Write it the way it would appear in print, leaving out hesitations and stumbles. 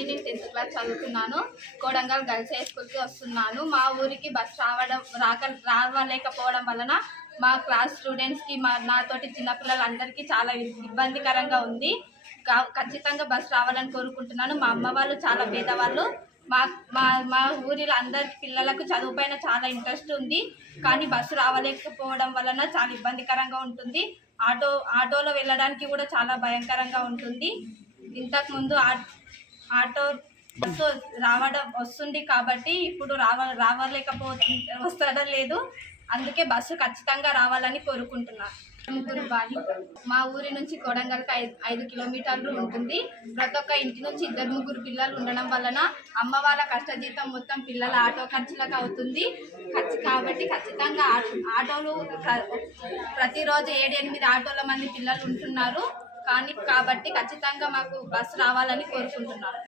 అండి. నేను 10th class చదువుతున్నాను. కోడంగల్ గర్ల్స్ హై స్కూల్కి వస్తున్నాను. మా ఊరికి బస్ రావలేకపోవడం వలన మా క్లాస్ స్టూడెంట్స్కి నాతోటి చిన్నపిల్లలందరికీ చాలా ఇబ్బందికరంగా ఉంది. ఖచ్చితంగా బస్ రావాలని కోరుకుంటున్నాను. మా అమ్మ వాళ్ళు చాలా పేదవాళ్ళు. మా మా మా ఊరిలో అందరి పిల్లలకు చదువు పైన చాలా ఇంట్రెస్ట్ ఉంది. కానీ బస్సు రావలేకపోవడం వలన చాలా ఇబ్బందికరంగా ఉంటుంది. ఆటోలో వెళ్ళడానికి కూడా చాలా భయంకరంగా ఉంటుంది. ఇంతకుముందు బస్సు వస్తుంది కాబట్టి ఇప్పుడు వస్తడం లేదు. అందుకే బస్సు ఖచ్చితంగా రావాలని కోరుకుంటున్నాను. మా ఊరి నుంచి కొడంగల్కి 5 కిలోమీటర్లు ఉంటుంది. ప్రతి ఒక్క ఇంటి నుంచి 2-3 పిల్లలు ఉండడం వలన అమ్మ వాళ్ళ కష్టజీతం మొత్తం పిల్లల ఆటో ఖర్చులకు అవుతుంది. కాబట్టి ఖచ్చితంగా ఆటోలు ప్రతిరోజు 7-8 ఆటోల మంది పిల్లలు ఉంటున్నారు. కాబట్టి ఖచ్చితంగా మాకు బస్సు రావాలని కోరుకుంటున్నాను.